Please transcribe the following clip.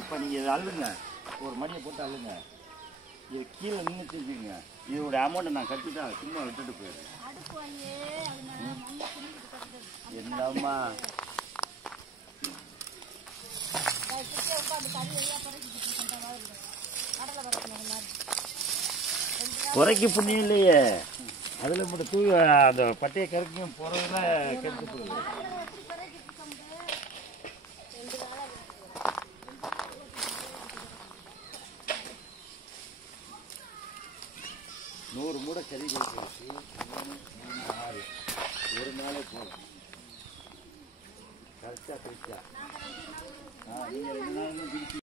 இப்போ நீங்கள் இதை அள்ளுங்க, ஒரு மணியை போட்டு அள்ளுங்க. இது கீழே நின்று தூக்கிங்க. இதோட அமௌண்ட்டை நான் கட்டிட்டேன், சும்மா விட்டுட்டு போயிடுறேன். என்னம்மா குறைக்கு புண்ணியம் இல்லையே, அதில் மட்டும் தூவி அந்த பட்டையை கருக்கையும் போகிறதுல கெடுத்து போடுது. 100 மூடை கறி கொடுத்துருச்சு. 6 ஒரு நாளே போதும். கரெக்டாக நீங்கள் 2 நாள்